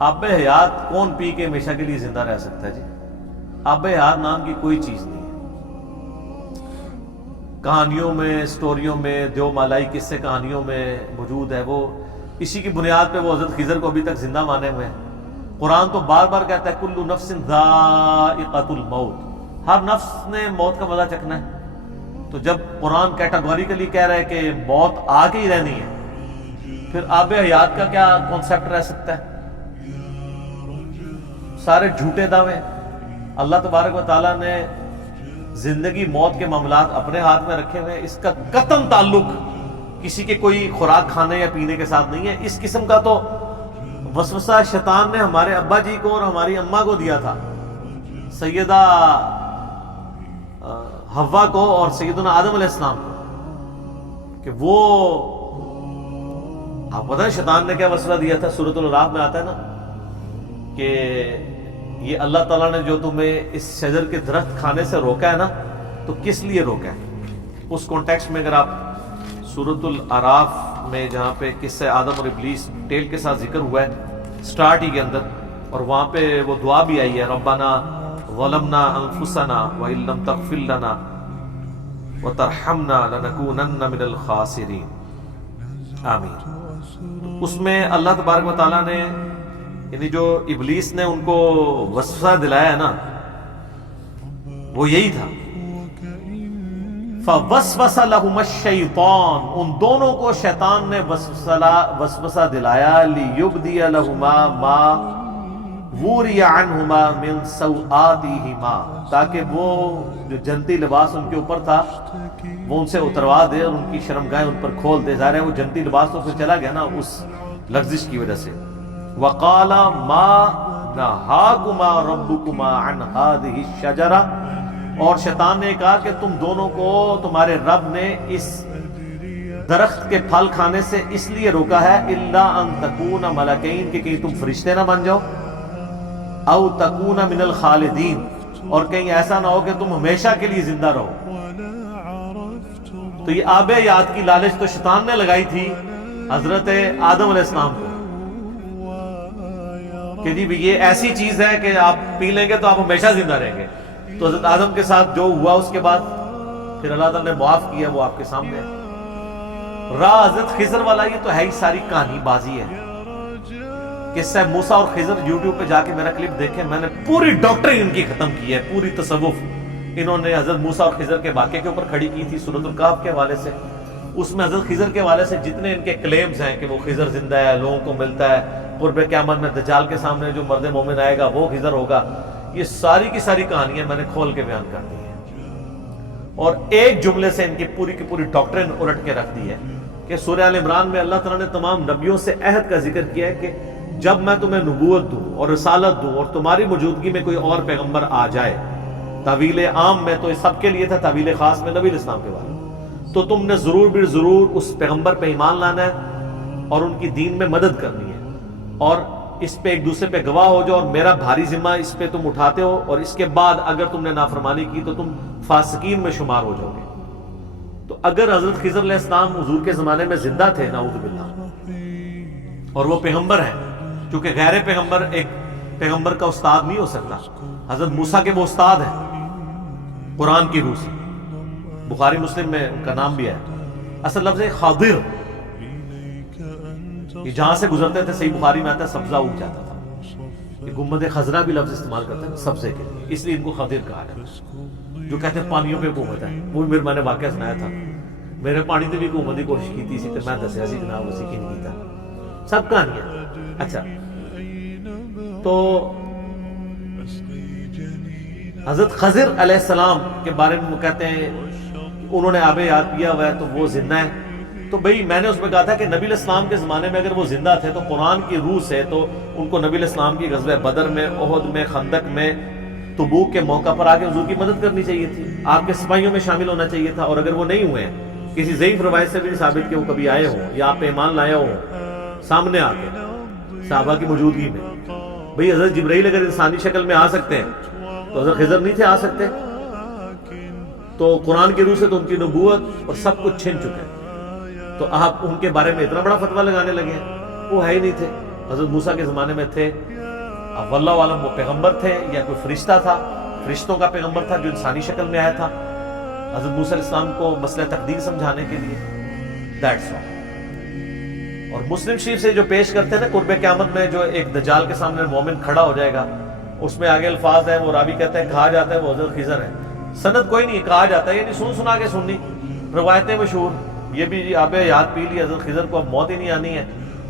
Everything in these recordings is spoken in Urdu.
آب حیات کون پی کے ہمیشہ کے لیے زندہ رہ سکتا ہے جی؟ آب حیات نام کی کوئی چیز نہیں ہے. کہانیوں میں، سٹوریوں میں، دیو مالائی قصے کہانیوں میں موجود ہے. وہ اسی کی بنیاد پہ وہ حضرت خضر کو ابھی تک زندہ مانے ہوئے ہیں. قرآن تو بار بار کہتا ہے کل نفس ذائقۃ الموت، ہر نفس نے موت کا مزہ چکھنا ہے. تو جب قرآن کیٹاگوریکلی کہہ رہا ہے کہ موت آ کے ہی رہنی ہے، پھر آب حیات کا کیا کانسیپٹ رہ سکتا ہے؟ سارے جھوٹے دعوے. اللہ تبارک و تعالیٰ نے زندگی موت کے معاملات اپنے ہاتھ میں رکھے ہوئے ہیں. اس کا قطعاً تعلق کسی کے کوئی خوراک کھانے یا پینے کے ساتھ نہیں ہے. اس قسم کا تو وسوسہ شیطان نے ہمارے ابا جی کو اور ہماری اماں کو دیا تھا، سیدہ حوا کو اور سیدنا آدم علیہ السلام کو، کہ وہ آپ پتہ ہے شیطان نے کیا وسوسہ دیا تھا؟ سورۃ الاعراف میں آتا ہے نا کہ یہ اللہ تعالیٰ نے جو تمہیں اس شجر کے درخت کھانے سے روکا ہے نا، تو کس لیے روکا ہے؟ اس کانٹیکسٹ میں اگر آپ سورۃ الاعراف میں جہاں پہ قصہ آدم اور ابلیس ڈیٹیل کے ساتھ ذکر ہوا ہے سٹارٹ ہی کے اندر، اور وہاں پہ وہ دعا بھی آئی ہے ربنا ظلمنا انفسنا وان لم تغفر لنا وترحمنا لنکونن من الخاسرین آمین. اس میں اللہ تبارک و تعالیٰ نے یعنی جو ابلیس نے ان کو وسوسہ دلایا ہے نا، وہ یہی تھا فوسوس لہما الشیطان، ان دونوں کو شیطان نے وسوسہ دلایا لیبدی لہما ما وری عنہما من سوآتہما، تاکہ وہ جو جنتی لباس ان کے اوپر تھا وہ ان سے اتروا دے اور ان کی شرمگاہیں ان پر کھول دے. ظاہر ہے وہ جنتی لباس تو پھر چلا گیا نا اس لغزش کی وجہ سے. وقال ما نہاکما ربکما عن ہذہ الشجرہ، اور شیطان نے کہا کہ تم دونوں کو تمہارے رب نے اس درخت کے پھل کھانے سے اس لیے روکا ہے الا ان تکون ملکین، کہ کہیں تم فرشتے نہ بن جاؤ، او تکون من الخالدین، اور کہیں ایسا نہ ہو کہ تم ہمیشہ کے لیے زندہ رہو. تو یہ آب حیات کی لالچ تو شیطان نے لگائی تھی حضرت آدم علیہ السلام کو کہ جی یہ ایسی چیز ہے کہ آپ پی لیں گے تو آپ ہمیشہ زندہ رہیں گے. تو حضرت آدم کے ساتھ جو ہوا اس کے بعد پھر اللہ تعالیٰ نے معاف کیا، وہ آپ کے سامنے ہے. راہ حضرت خضر والا یہ تو ہے ہی ساری کہانی بازی ہے. قصہ موسیٰ اور خضر یوٹیوب پہ جا کے میرا کلپ دیکھیں، میں نے پوری ڈاکٹرین ان کی ختم کی ہے، پوری تصوف انہوں نے حضرت موسیٰ اور خضر کے واقعے کے اوپر کھڑی کی تھی سورۃ الکہف کے حوالے سے. اس میں حضرت خضر کے حوالے سے جتنے ان کے کلیمز ہیں کہ وہ خضر زندہ ہے، لوگوں کو ملتا ہے، قرب قیامت میں دجال کے سامنے جو مرد مومن آئے گا وہ خضر ہوگا، یہ ساری کی ساری کہانیاں میں نے کھول کے بیان کر دی ہیں. اور ایک جملے سے ان کی پوری ڈاکٹرین الٹ کے رکھ دی ہے کہ سورہ آل عمران میں اللہ تعالیٰ نے تمام نبیوں سے عہد کا ذکر کیا ہے کہ جب میں تمہیں نبوت دوں اور رسالت دوں اور تمہاری موجودگی میں کوئی اور پیغمبر آ جائے، تعویل عام میں تو سب کے لیے تھا، تعویل خاص میں نبی الاسلام کے بارے میں، تو تم نے ضرور بھی ضرور اس پیغمبر پہ ایمان لانا ہے اور ان کی دین میں مدد کرنی ہے، اور اس پہ ایک دوسرے پہ گواہ ہو جاؤ، اور میرا بھاری ذمہ اس پہ تم اٹھاتے ہو، اور اس کے بعد اگر تم نے نافرمانی کی تو تم فاسقین میں شمار ہو جاؤ گے. تو اگر حضرت خضر علیہ السلام حضور کے زمانے میں زندہ تھے نعوذ باللہ، اور وہ پیغمبر ہیں، چونکہ غیر پیغمبر ایک پیغمبر کا استاد نہیں ہو سکتا، حضرت موسیٰ کے وہ استاد ہیں قرآن کی روح سے، بخاری مسلم میں ان کا نام بھی ہے. اصل لفظ ہے خاضر، یہ جہاں سے گزرتے تھے صحیح بخاری میں آتا ہے سبزہ اگ جاتا تھا. یہ گنبد خضرا بھی لفظ استعمال کرتے ہیں سبزے کے لیے، اس لیے ان کو خاضر کہا جاتا ہے. جو کہتے ہیں پانیوں پہ حکومت ہے، وہ بھی میں نے واقعہ سنایا تھا، میرے پانی تے بھی حکومت کی کوشش کی تھی، اسی تے میں دسیا سی جناب اسی کی نہیں تھا، سب کہانیاں. اچھا، تو حضرت خضر علیہ السلام کے بارے میں وہ کہتے ہیں انہوں نے آب حیات پیا ہوا ہے تو وہ زندہ ہے. تو بھئی میں نے اس میں کہا تھا کہ نبی علیہ السلام کے زمانے میں اگر وہ زندہ تھے تو قرآن کی روح سے تو ان کو نبی علیہ السلام کی غزوہ بدر میں، احد میں، خندق میں، تبوک کے موقع پر آگے حضور کی مدد کرنی چاہیے تھی، آپ کے سپاہیوں میں شامل ہونا چاہیے تھا. اور اگر وہ نہیں ہوئے ہیں، کسی ضعیف روایت سے بھی ثابت کہ وہ کبھی آئے ہوں یا آپ پہ ایمان لائے ہوں سامنے آ کے صحابہ کی موجودگی میں. بھئی حضرت جبرائیل اگر انسانی شکل میں آ سکتے ہیں تو حضرت خضر نہیں تھے آ سکتے؟ تو قرآن کی روح سے تو ان کی نبوت اور سب کچھ چھن چکے ہیں، تو آپ ان کے بارے میں اتنا بڑا فتویٰ لگانے لگے ہیں، وہ ہے ہی نہیں تھے. حضرت موسیٰ کے زمانے میں تھے، واللہ عالم وہ پیغمبر تھے یا کوئی فرشتہ تھا، فرشتوں کا پیغمبر تھا جو انسانی شکل میں آیا تھا حضرت موسیٰ علیہ السلام کو مسئلہ تقدیر سمجھانے کے لیے، دیٹس آل۔ اور مسلم شریف سے جو پیش کرتے ہیں نا قرب قیامت میں جو ایک دجال کے سامنے مومن کھڑا ہو جائے گا، اس میں آگے الفاظ ہیں، وہ راوی کہتا ہے کہا جاتا ہے وہ حضرت خضر ہے، سند کوئی نہیں، کہا جاتا ہے یعنی سن سنا کے سننی، روایتیں مشہور، یہ بھی جی آب حیات پی لی حضرت خضر کو اب موت ہی نہیں آنی ہے۔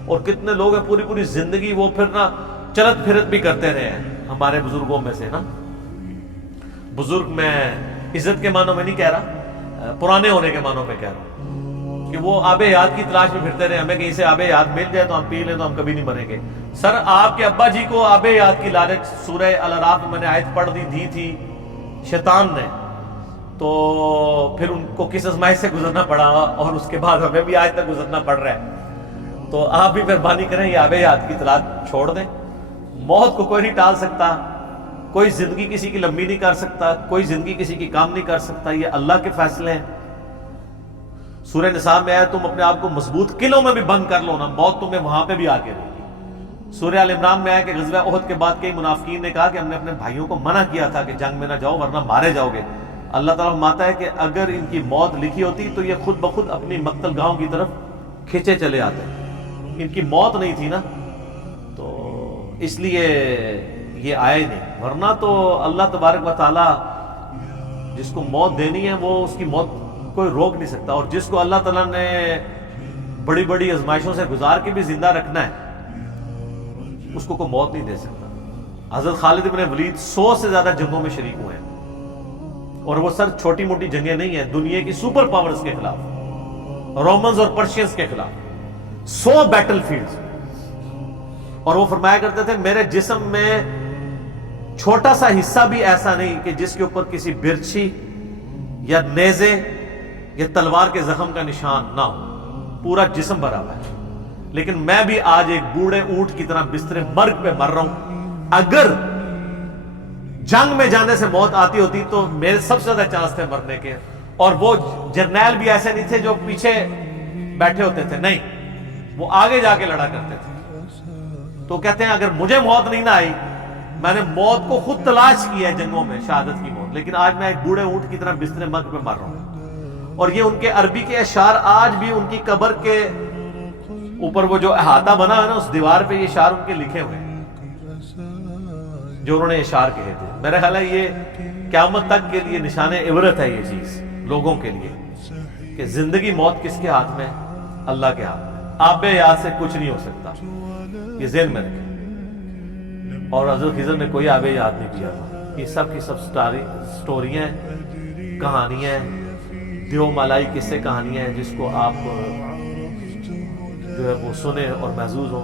اور کتنے لوگ ہیں پوری پوری زندگی وہ پھر نا چلت پھرت بھی کرتے رہے ہیں ہمارے بزرگوں میں سے نا، بزرگ میں عزت کے معنوں میں نہیں کہہ رہا، پرانے ہونے کے معنوں میں کہہ رہا ہوں، کہ وہ آب حیات کی تلاش میں پھرتے رہے، ہمیں کہیں سے آب حیات مل جائے تو ہم پی لیں تو ہم کبھی نہیں مریں گے۔ سر آپ کے ابا جی کو آب حیات کی لالچ سورہ الاعراف میں نے آیت پڑھ دی تھی شیطان نے، تو پھر ان کو کس آزمائش سے گزرنا پڑا اور اس کے بعد ہمیں بھی آج تک گزرنا پڑ رہا ہے۔ تو آپ بھی مہربانی کریں یہ آب حیات کی تلاش چھوڑ دیں، موت کو کوئی نہیں ٹال سکتا، کوئی زندگی کسی کی لمبی نہیں کر سکتا، کوئی زندگی کسی کی کام نہیں کر سکتا، یہ اللہ کے فیصلے ہیں۔ سورہ نساء میں ہے تم اپنے آپ کو مضبوط قلعوں میں بھی بند کر لو نا، موت تمہیں وہاں پہ بھی آ کے رہے گی۔ سورہ آل عمران میں ہے کہ غزوہ احد کے بعد کئی منافقین نے کہا کہ ہم نے اپنے بھائیوں کو منع کیا تھا کہ جنگ میں نہ جاؤ ورنہ مارے جاؤ گے۔ اللہ تعالیٰ فرماتا ہے کہ اگر ان کی موت لکھی ہوتی تو یہ خود بخود اپنی مقتل گاہوں کی طرف کھینچے چلے آتے، ان کی موت نہیں تھی نا، تو اس لیے یہ آئے نہیں، ورنہ تو اللہ تبارک و تعالیٰ جس کو موت دینی ہے وہ اس کی موت کوئی روک نہیں سکتا، اور جس کو اللہ تعالیٰ نے بڑی بڑی آزمائشوں سے گزار کے بھی زندہ رکھنا ہے اس کو کوئی موت نہیں دے سکتا۔ حضرت خالد بن ولید 100 سے زیادہ جنگوں میں شریک ہوئے ہیں، اور وہ سر چھوٹی موٹی جنگیں نہیں ہیں، دنیا کی سپر پاورز کے خلاف، رومنز اور پرشینز کے خلاف 100 بیٹل فیلڈز، اور وہ فرمایا کرتے تھے میرے جسم میں چھوٹا سا حصہ بھی ایسا نہیں کہ جس کے اوپر کسی برچھی یا نیزے یا تلوار کے زخم کا نشان نہ ہو، پورا جسم بھرا ہوا ہے، لیکن میں بھی آج ایک بوڑھے اونٹ کی طرح بستر مرگ پہ مر رہا ہوں۔ اگر جنگ میں جانے سے موت آتی ہوتی تو میرے سب سے زیادہ چانس تھے مرنے کے، اور وہ جرنیل بھی ایسے نہیں تھے جو پیچھے بیٹھے ہوتے تھے، نہیں، وہ آگے جا کے لڑا کرتے تھے۔ تو کہتے ہیں اگر مجھے موت نہیں نہ آئی، میں نے موت کو خود تلاش کیا ہے جنگوں میں، شہادت کی موت، لیکن آج میں ایک بوڑھے اونٹ کی طرح بستر مرگ پہ مر رہا ہوں۔ اور یہ ان کے عربی کے اشعار آج بھی ان کی قبر کے اوپر وہ جو احاطہ بنا ہے نا اس دیوار پہ یہ اشعار ان کے لکھے ہوئے ہیں جو انہوں نے اشعار کہے تھے۔ میرا خیال ہے یہ قیامت تک کے لیے نشان عبرت ہے یہ چیز لوگوں کے لیے کہ زندگی موت کس کے ہاتھ میں ہے؟ اللہ کے ہاتھ میں۔ آب حیات سے کچھ نہیں ہو سکتا، یہ ذہن میں رکھیں۔ اور حضرت خضر نے کوئی آب حیات نہیں پیا تھا، یہ سب کی سب سٹوریاں ہیں، کہانیاں ہیں، دیو مالائی قصے کہانیاں ہیں جس کو آپ جو ہے وہ سنیں اور محظوظ ہوں۔